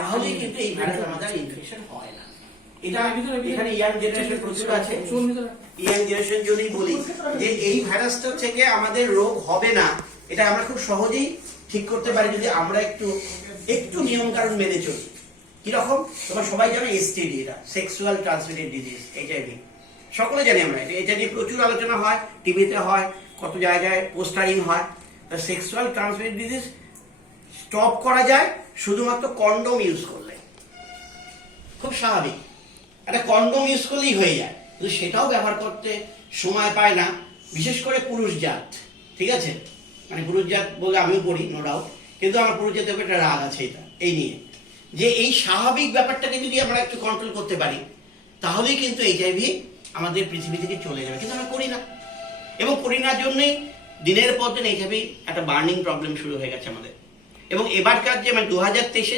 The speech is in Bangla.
তাহলেই কিন্তু এই ভাইরাস আমাদের ইনফেকশন হয় না। এটা এখানে ইয়াং জেনারেশন প্রচুর আছে, ইয়াং জেনারেশন জন্যই বলি যে এই ভাইরাসটা থেকে আমাদের রোগ হবে না, এটা আমরা খুব সহজেই ঠিক করতে পারি যদি আমরা একটু নিয়ম কানুন মেনে চলি। কিরকম? তোমরা সবাই জানো এসটিডি, এটা সেক্সুয়াল ট্রান্সমিটেড ডিজিজ, এইচআইভি, সকলে জানি আমরা। এটা নিয়ে প্রচুর আলোচনা হয়, টিভিতে হয়, কত জায়গায় পোস্টারিং হয়। সেক্সুয়াল ট্রান্সমিটেড ডিজিজ স্টপ করা যায় শুধুমাত্র কন্ডোম ইউজ করলে। খুব স্বাভাবিক, একটা কন্ডোম ইউজ করলেই হয়ে যায়, কিন্তু সেটাও ব্যবহার করতে সময় পায় না, বিশেষ করে পুরুষ জাত। ঠিক আছে, মানে পুরুষ জাত বলে আমিও পড়ি, নো ডাউট, কিন্তু আমার পুরুষ জাতের উপর একটা রাগ আছে এটা এই নিয়ে, যে এই স্বাভাবিক ব্যাপারটাকে যদি আমরা একটু কন্ট্রোল করতে পারি তাহলেই কিন্তু এইচআইভি আমাদের পৃথিবী থেকে চলে যাবে, কিন্তু আমরা করি না। এবং করি না জন্যই দিনের পর দিন এইচআইভি একটা বার্নিং প্রবলেম শুরু হয়ে গেছে আমাদের। এবং এবারকার যে মানে 2023